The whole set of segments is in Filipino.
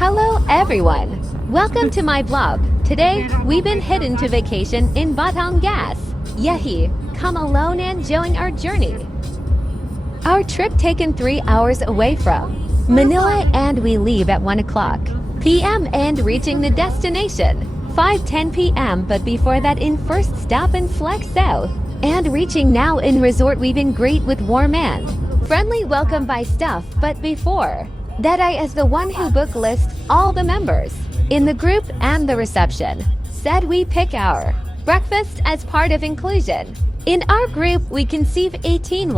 Hello everyone! Welcome to my vlog. Today, we've been heading to vacation in Batangas. Yehi, come alone and join our journey. Our trip taken 3 hours away from Manila and we leave at 1 o'clock p.m. and reaching the destination 5:10 p.m. But before that in first stop in Flex South and reaching now in resort we've been great with warm and friendly welcome by staff. But before that I as the one who book list all the members in the group and the reception said we pick our breakfast as part of inclusion. In our group we conceive 18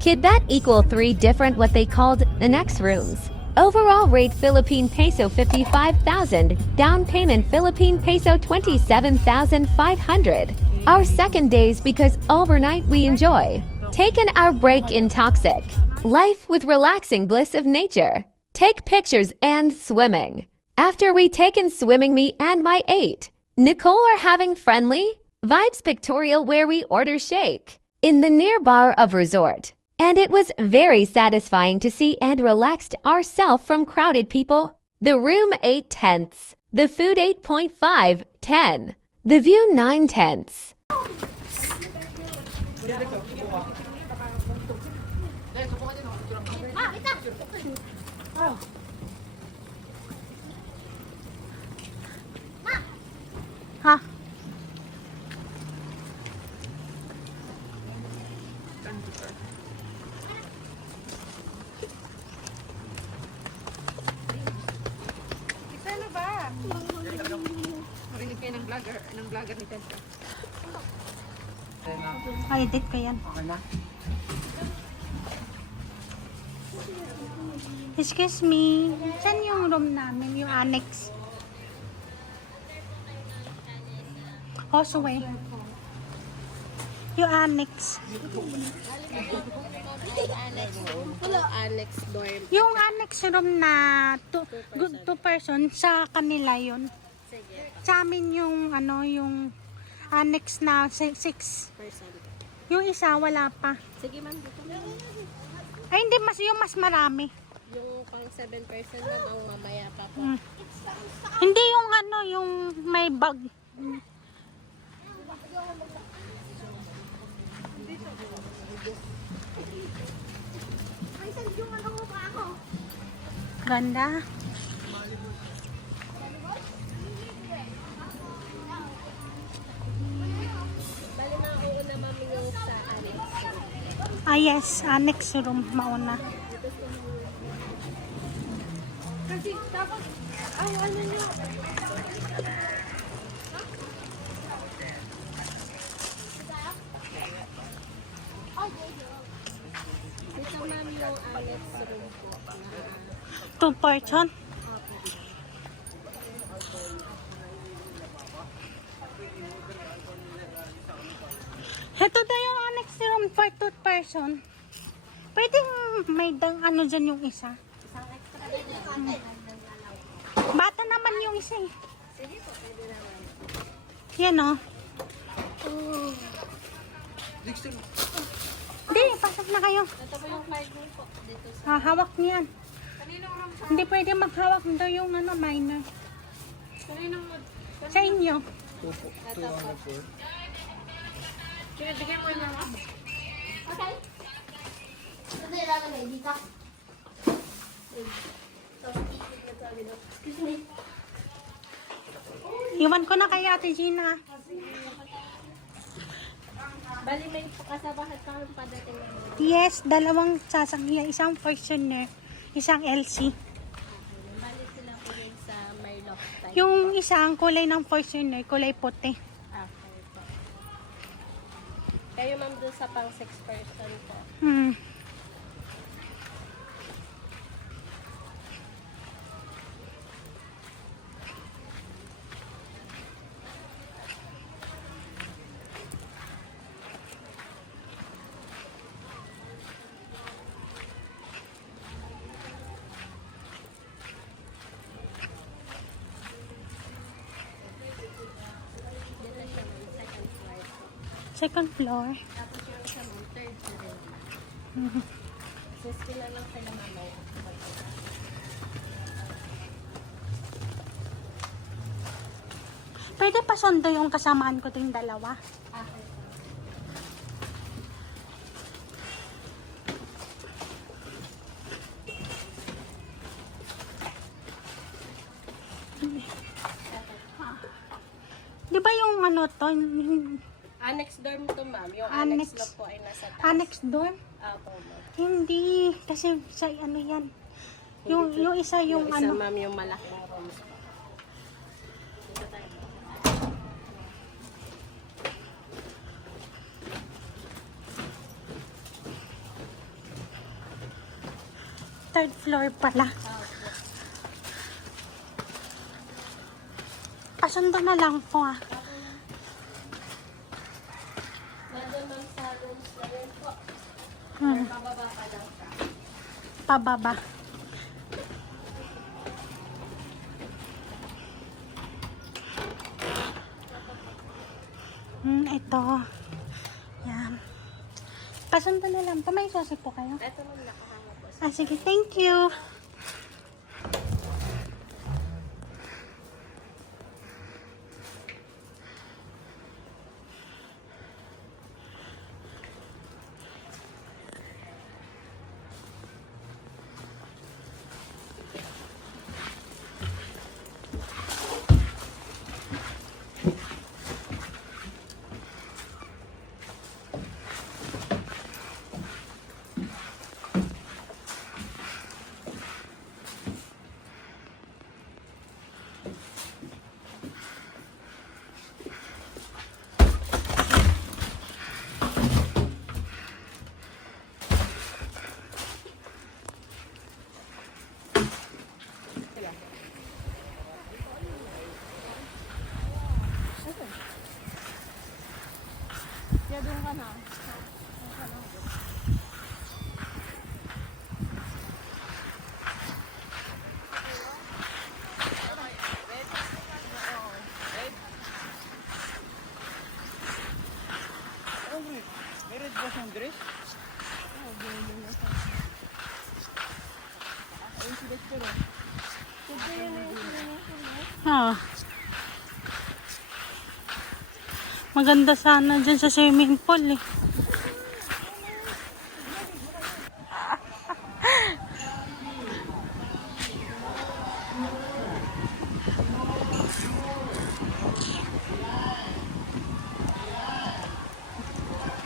kid that equal 3 different what they called annex rooms. Overall rate Philippine peso 55,000, down payment Philippine peso 27,500. Our second days because overnight we enjoy taking our break in toxic life with relaxing bliss of nature. Take pictures and swimming. After we taken swimming me and my 8 Nicole are having friendly vibes pictorial where we order shake in the near bar of resort. And it was very satisfying to see and relaxed ourselves from crowded people. The room 8 tenths, the food 8.5, 10, the view 9 tenths. Ha? Ano ba? Marinig kayo ng vlogger ni Tenta. Ay, edit ko yan. Excuse me, saan yung room namin? Yung annex? Causeway. Yung annex. Annex dorm. Yung annex room na two person, sa kanila yun. Sa amin yung ano, yung annex na 6. Yung isa wala pa. Sige ma'am, dito na. Ay hindi, yung mas marami. Yung pang 7 person na ang mamaya pa po. Hindi yung ano, yung may bag. Ganda. Bali na uuna mami yung sa annex. Ah yes, annex room mauna. Kasi tapos, ang ano nyo, ito ma'am yung annex room po. 2 person. Ito na yung annex room for 2 person. Pwedeng may ano dyan yung isa. Bata naman yung isa eh. Yan o. Hindi, pasok na kayo. Ito po yung 5 room po. Dito sa Hawak niyan. Hindi pwede maghawak daw yung ano, minor. kaninong Sa inyo. ito po. Sinibigay mo yung mga. Okay. Ito yung lalagay dito. Excuse me. Iwan ko na kay Ate Gina. Bali may kasabahan kami padating naman. Yes, 2 sasakyan. Isang Fortuner, isang LC. Bali sila po yung sa Merlock type. Yung isang kulay ng Fortuner, kulay puti. Okay po. Kayo ma'am doon sa pang 6 person po. Hmm. Dito siya ma'am, second floor po. Second floor. Tapos yung sa ma'am, third floor. Sis, lang sila mamaya. Pwede pa sundo yung kasamaan ko ting dalawa. Di ba yung ano to? Annex dorm to, ma'am. Yung Annex. annex na po ay nasa taas. Annex doon? Apo, ma'am. Hindi. Kasi sa ano yan. Yung isa yung, Yung isa, ano. ma'am, yung malaking rooms po. Dito tayo. Third floor pala. Pasundo na lang po ah. Nandun, ma'am, sa rooms na yun po. Pababa pa lang siya. Pababa. Ito. Yan. Pasundo na lang po. May susi po kayo? Ito, ma'am, nakakama po. Sige, thank you. Ah. Maganda sana dyan sa swimming pool eh.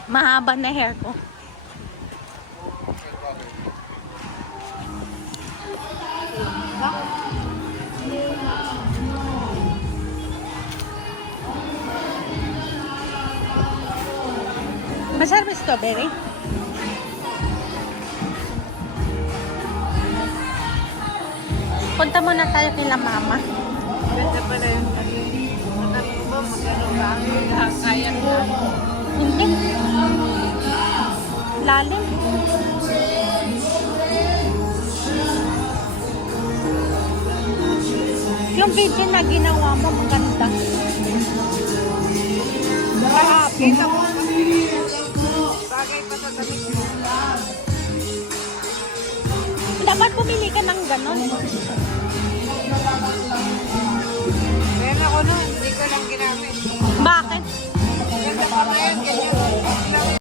Mahaba na hair ko. Masarap yung strawberry. Punta muna tayo kila mama. Ganda pala yung alam mo ba magano ba ang kaya na? Hindi. Lalim. Yung video na ginawa mo, maganda. Kita mo bagay pa sa damit mo. Dapat bumili ka ng ganon. Meron ako nun, hindi ko lang ginamit. Bakit? Ganda pa ba yan? Ganyan.